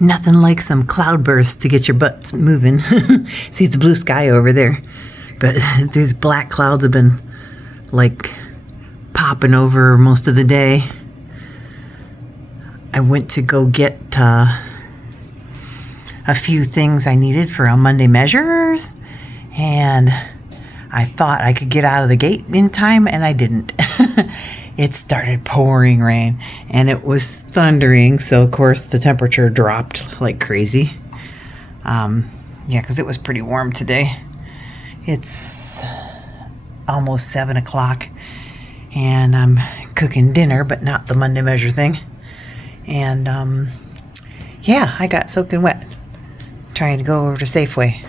Nothing like some cloudbursts to get your butts moving. See, it's blue sky over there. But these black clouds have been, like, popping over most of the day. I went to go get a few things I needed for on Monday measures. And I thought I could get out of the gate in time, and I didn't. It started pouring rain, and it was thundering, so of course the temperature dropped like crazy. Yeah, because it was pretty warm today. It's almost 7 o'clock, and I'm cooking dinner, but not the Monday measure thing. And yeah, I got soaking wet trying to go over to Safeway.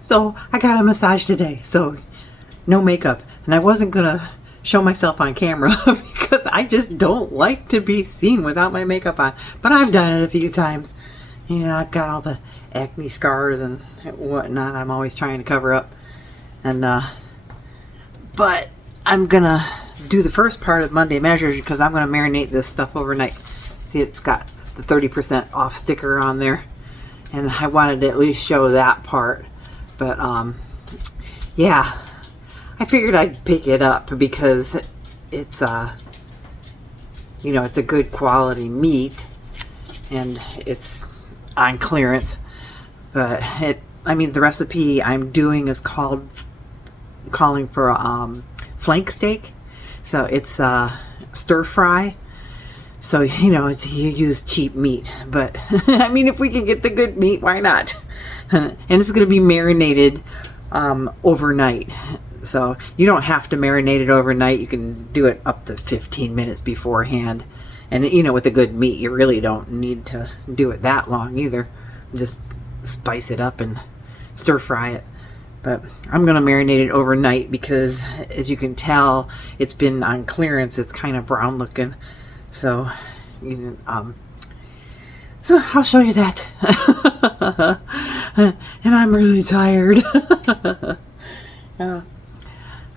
So I got a massage today, so no makeup, and I wasn't gonna show myself on camera because I just don't like to be seen without my makeup on, but I've done it a few times. You know, I've got all the acne scars and whatnot I'm always trying to cover up, and but I'm gonna do the first part of Monday measures because I'm gonna marinate this stuff overnight. See, it's got the 30% off sticker on there, and I wanted to at least show that part. But yeah, I figured I'd pick it up because it's you know, it's a good quality meat and it's on clearance. But I mean, the recipe I'm doing is calling for flank steak, so it's stir fry. So, you know, you use cheap meat, but I mean, if we can get the good meat, why not? And it's going to be marinated overnight. So you don't have to marinate it overnight. You can do it up to 15 minutes beforehand. And, you know, with a good meat, you really don't need to do it that long either. Just spice it up and stir fry it. But I'm going to marinate it overnight because, as you can tell, it's been on clearance. It's kind of brown looking. So, you know, so I'll show you that. And I'm really tired.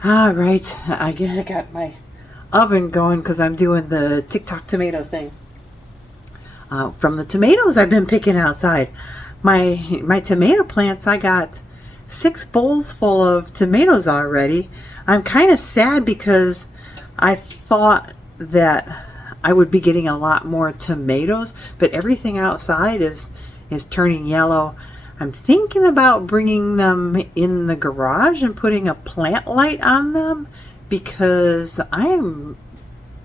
All right, I got my oven going because I'm doing the TikTok tomato thing. From the tomatoes I've been picking outside, my tomato plants, I got 6 bowls full of tomatoes already. I'm kind of sad because I thought that I would be getting a lot more tomatoes, but everything outside is turning yellow. I'm thinking about bringing them in the garage and putting a plant light on them because I'm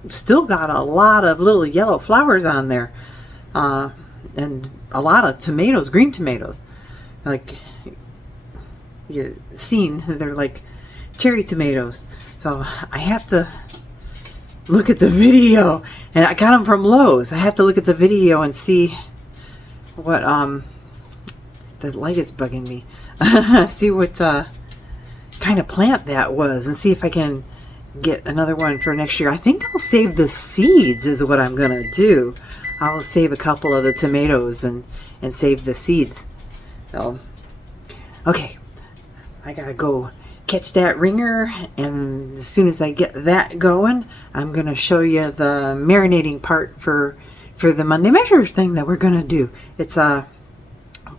still got a lot of little yellow flowers on there, and a lot of tomatoes, green tomatoes. Like you've seen, they're like cherry tomatoes. So I have to look at the video, and I got them from Lowe's. I have to look at the video and see what the light is bugging me. See what kind of plant that was, and see if I can get another one for next year. I think I'll save the seeds is what I'm gonna do. I'll save a couple of the tomatoes and save the seeds. So okay, I gotta go catch that ringer, and as soon as I get that going, I'm gonna show you the marinating part for the Monday measures thing that we're gonna do. It's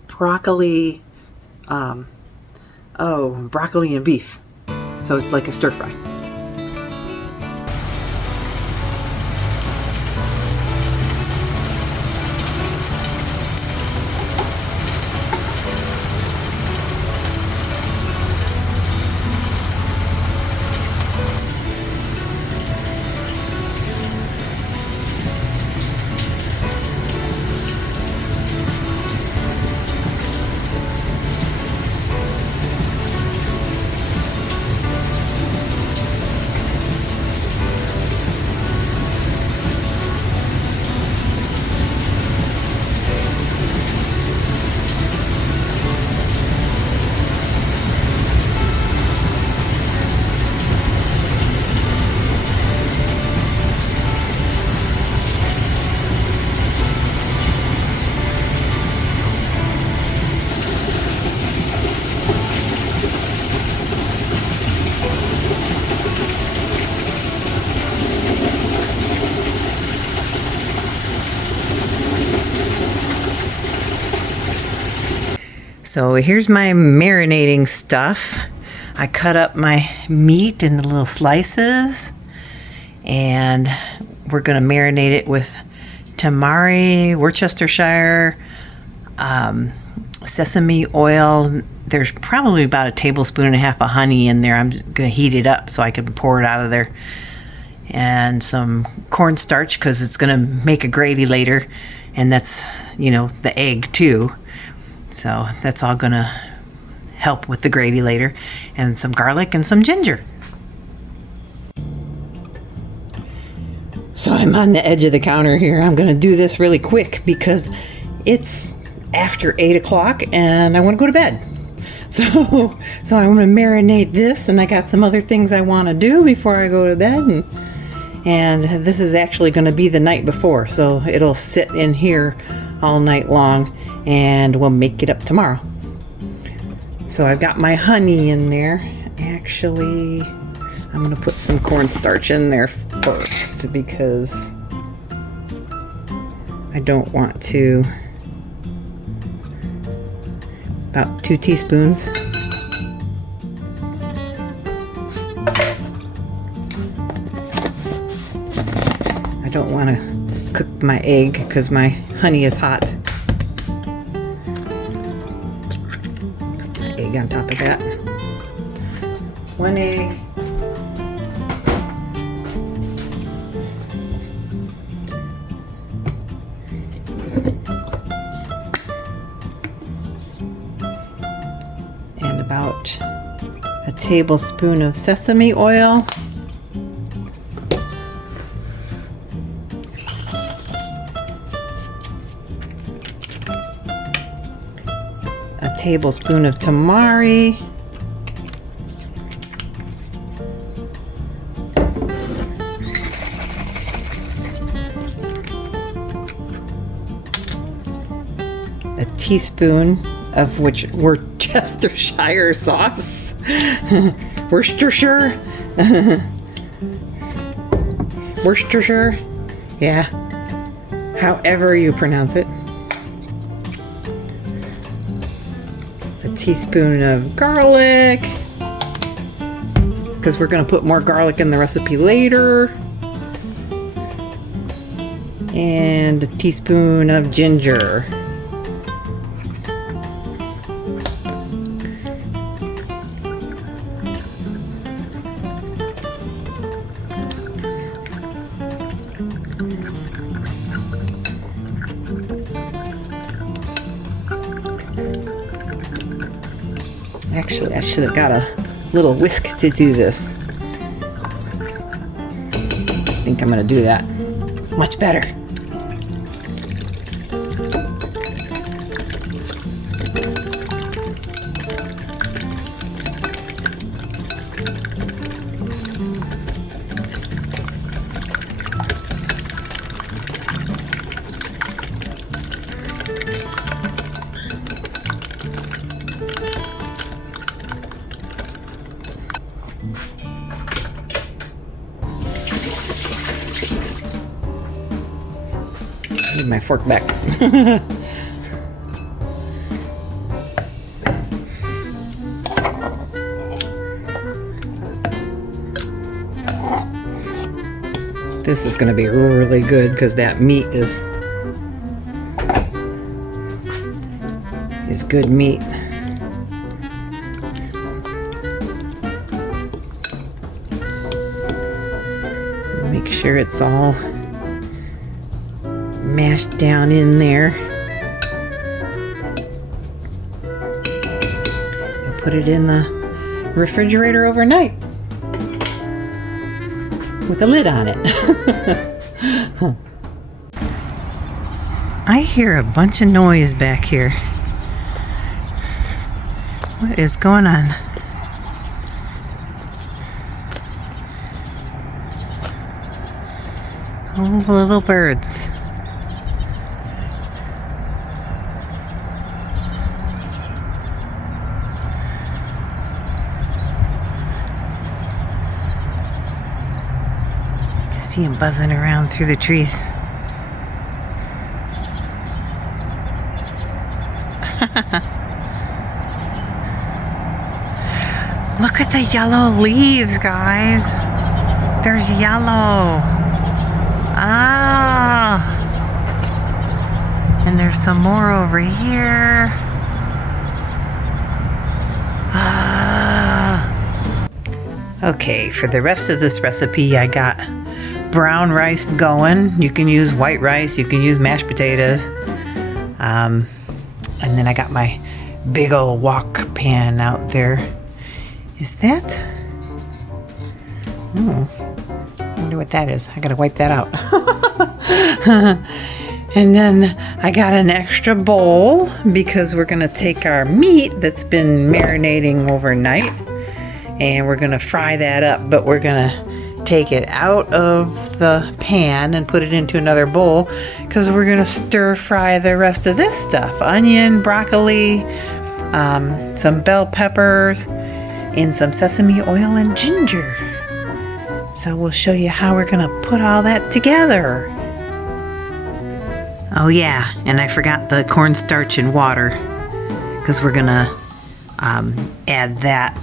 broccoli, broccoli and beef, so it's like a stir fry. So here's my marinating stuff. I cut up my meat into little slices, and we're going to marinate it with tamari, Worcestershire, sesame oil. There's probably about 1.5 tablespoons of honey in there. I'm going to heat it up so I can pour it out of there. And some cornstarch because it's going to make a gravy later. And that's, the egg too. So that's all going to help with the gravy later. And some garlic and some ginger. So I'm on the edge of the counter here. I'm going to do this really quick because it's after 8 o'clock and I want to go to bed. So I'm going to marinate this, and I got some other things I want to do before I go to bed. And this is actually going to be the night before, so it'll sit in here all night long, and we'll make it up tomorrow. So I've got my honey in there. Actually, I'm going to put some cornstarch in there first because I don't want to. About 2 teaspoons. I don't want to cook my egg because my honey is hot. Put my egg on top of that. 1 egg. And about 1 tablespoon of sesame oil. A tablespoon of tamari. A teaspoon of Worcestershire sauce. Worcestershire. Worcestershire. Yeah. However you pronounce it. A teaspoon of garlic. Because we're going to put more garlic in the recipe later. And a teaspoon of ginger. Actually, I should have got a little whisk to do this. I think I'm going to do that. Much better. Need my fork back. This is going to be really good because that meat is good meat. Make sure it's all mashed down in there. And put it in the refrigerator overnight with a lid on it. I hear a bunch of noise back here. What is going on? Oh, little birds. See them buzzing around through the trees. at the yellow leaves, guys. There's yellow. Ah. And there's some more over here. Ah. Okay, for the rest of this recipe, I got brown rice going. You can use white rice, you can use mashed potatoes. And then I got my big old wok pan out there. Is that? Oh, I wonder what that is. I gotta wipe that out. And then I got an extra bowl because we're gonna take our meat that's been marinating overnight and we're gonna fry that up, but we're gonna take it out of the pan and put it into another bowl because we're gonna stir fry the rest of this stuff. Onion, broccoli, some bell peppers, and some sesame oil and ginger. So we'll show you how we're gonna put all that together. Oh yeah, and I forgot the cornstarch and water because we're gonna add that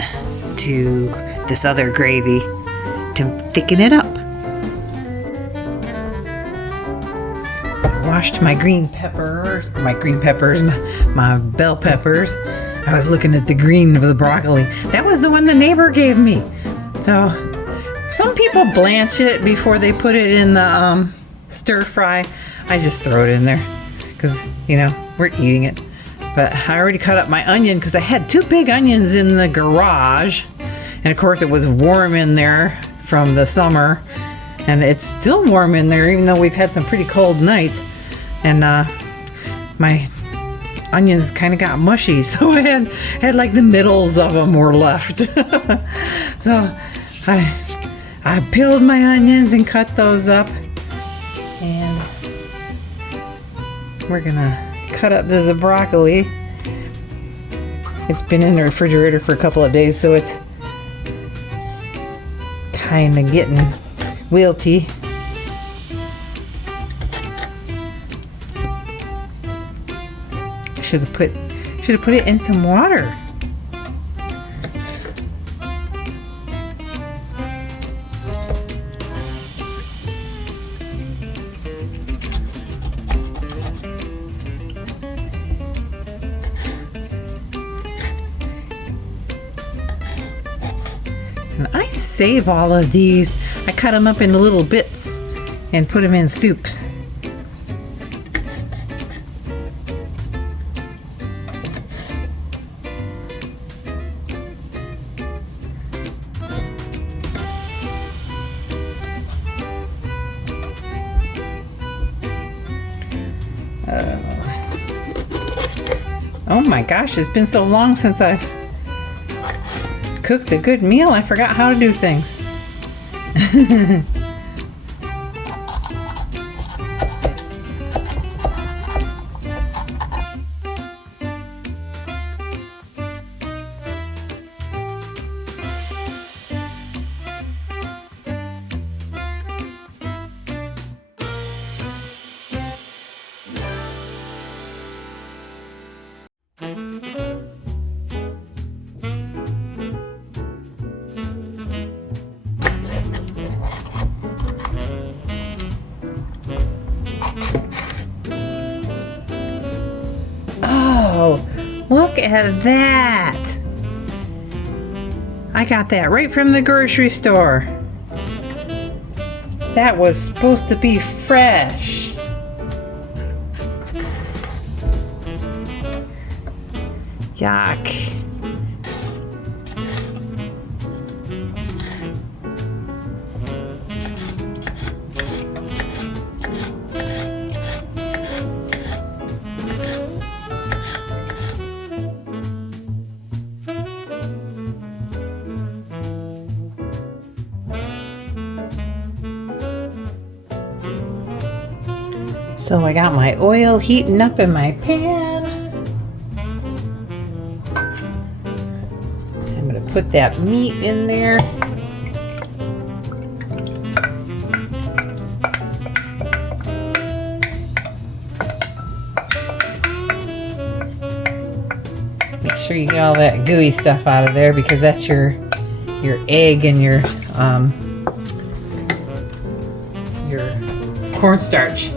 to this other gravy to thicken it up. I washed my green peppers, my bell peppers. I was looking at the green of the broccoli. That was the one the neighbor gave me. So some people blanch it before they put it in the stir fry. I just throw it in there because, you know, we're eating it. But I already cut up my onion because I had 2 big onions in the garage. And of course it was warm in there from the summer. And it's still warm in there even though we've had some pretty cold nights. And my onions kind of got mushy. So I had like the middles of them were left. So I peeled my onions and cut those up. And we're gonna cut up this broccoli. It's been in the refrigerator for a couple of days, so it's kind of getting wilty. Should have put it in some water. And I save all of these. I cut them up into little bits and put them in soups. Oh my gosh, it's been so long since I've cooked a good meal, I forgot how to do things. Oh, look at that! I got that right from the grocery store. That was supposed to be fresh. Yuck. So I got my oil heating up in my pan. I'm going to put that meat in there. Make sure you get all that gooey stuff out of there because that's your egg and your cornstarch.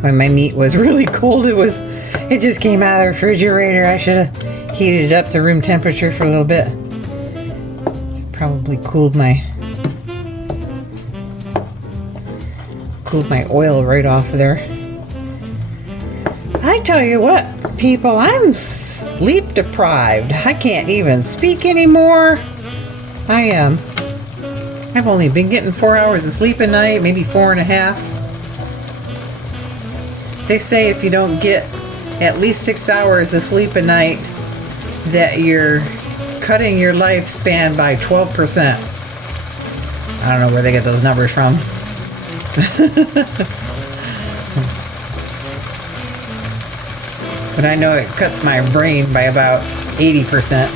When my meat was really cold, it just came out of the refrigerator. I should have heated it up to room temperature for a little bit. It's probably cooled my oil right off of there. I tell you what, people, I'm sleep deprived. I can't even speak anymore. I've only been getting 4 hours of sleep a night, maybe 4.5. They say if you don't get at least 6 hours of sleep a night, that you're cutting your lifespan by 12%. I don't know where they get those numbers from. But I know it cuts my brain by about 80%.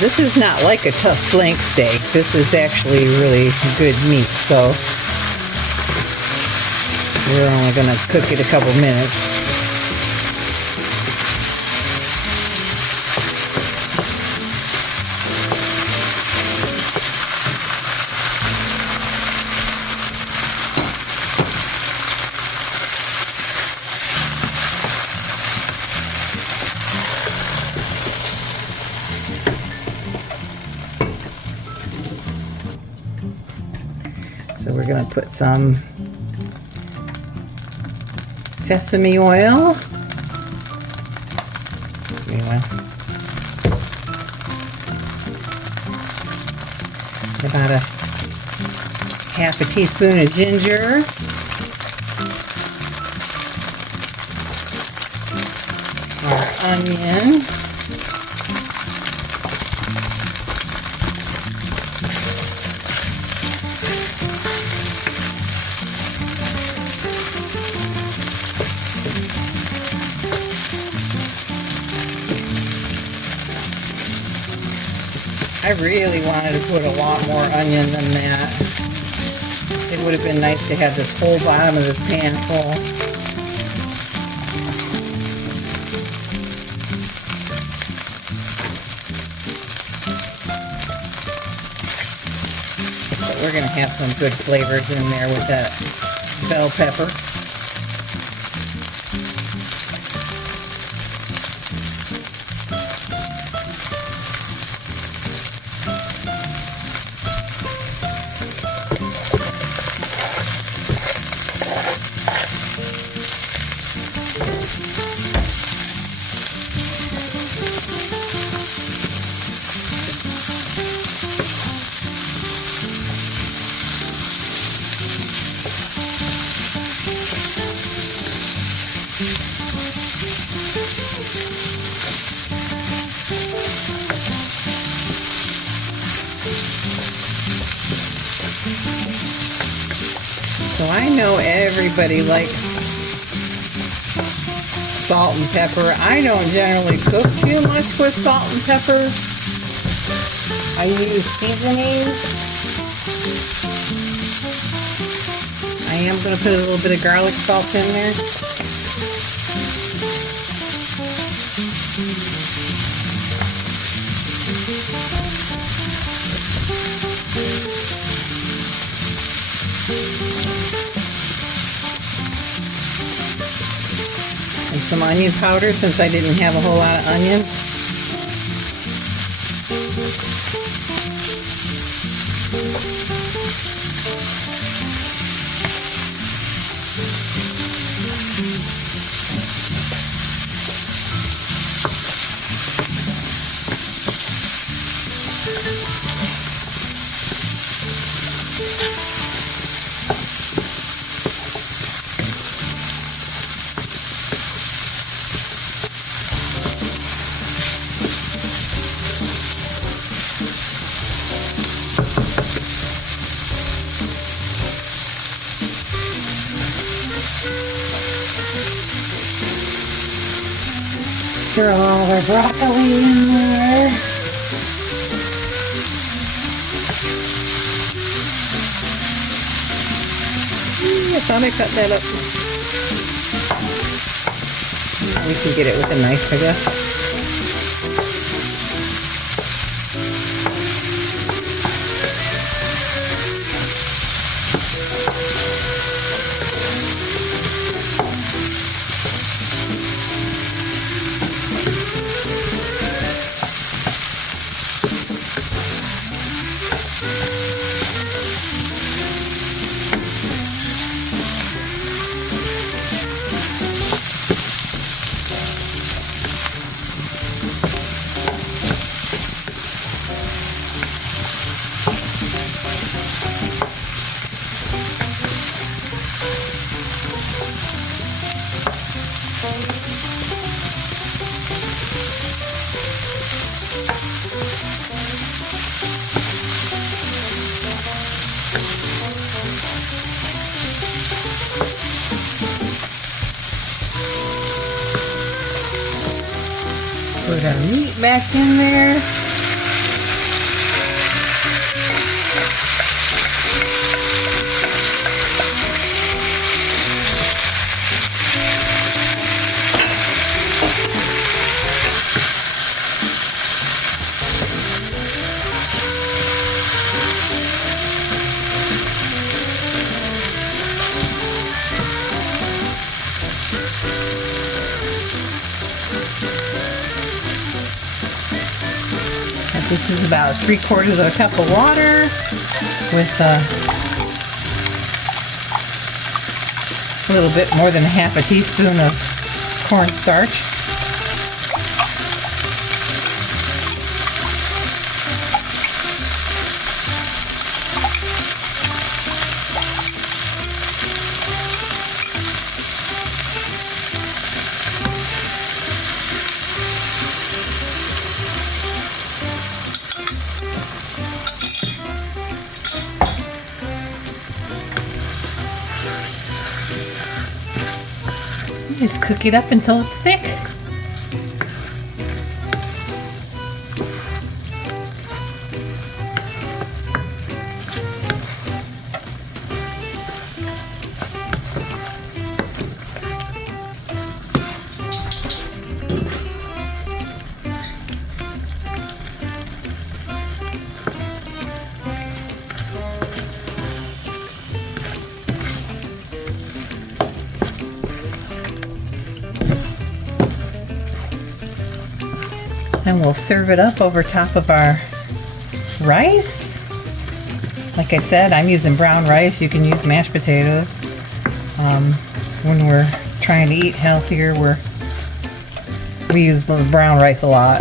This is not like a tough flank steak. This is actually really good meat, so we're only going to cook it a couple minutes. So we're going to put some sesame oil. About a half a teaspoon of ginger. Our onion. I really wanted to put a lot more onion than that. It would have been nice to have this whole bottom of this pan full. But we're going to have some good flavors in there with that bell pepper. So I know everybody likes salt and pepper. I don't generally cook too much with salt and pepper. I use seasonings. I am going to put a little bit of garlic salt in there. And some onion powder since I didn't have a whole lot of onion. throw all our broccoli in there. I thought I cut that up. We can get it with a knife, I guess. Put our meat back in there. This is about 3/4 of a cup of water with a little bit more than half a teaspoon of cornstarch. Just cook it up until it's thick. And we'll serve it up over top of our rice. Like I said, I'm using brown rice. You can use mashed potatoes. When we're trying to eat healthier, we use the brown rice a lot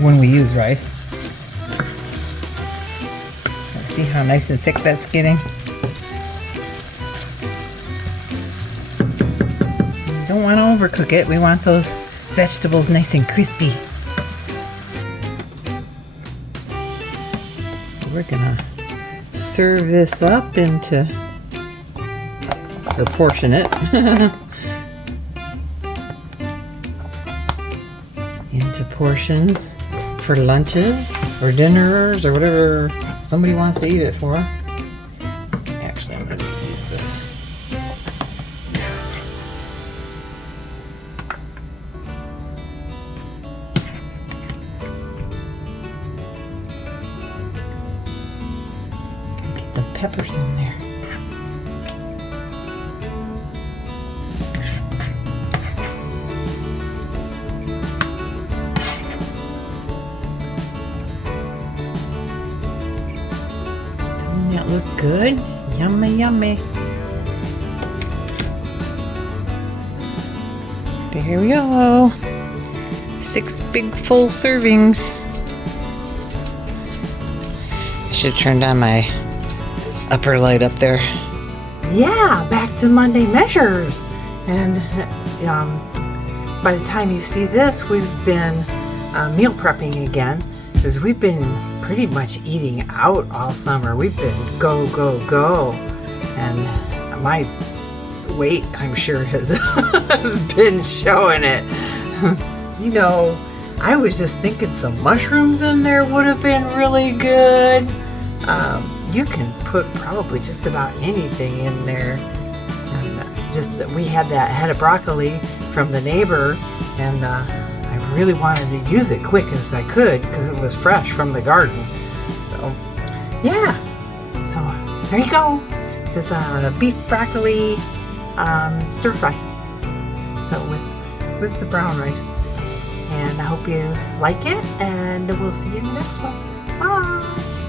when we use rice. Let's see how nice and thick that's getting. Don't want to overcook it. We want those vegetables nice and crispy. We're gonna serve this up into, or portion it into portions for lunches or dinners or whatever somebody wants to eat it for. Actually, I'm gonna use this. Some peppers in there. Doesn't that look good? Yummy, yummy. There we go. 6 big full servings. I should have turned on my upper light up there. Yeah, back to Monday measures. And by the time you see this, we've been meal prepping again, because we've been pretty much eating out all summer. We've been go, go, go. And my weight, I'm sure, has been showing it. You know, I was just thinking some mushrooms in there would have been really good. You can put probably just about anything in there. And just we had that head of broccoli from the neighbor, and I really wanted to use it quick as I could because it was fresh from the garden. So, yeah. So there you go. This is a beef broccoli stir fry. So with the brown rice. And I hope you like it, and we'll see you in the next one. Bye!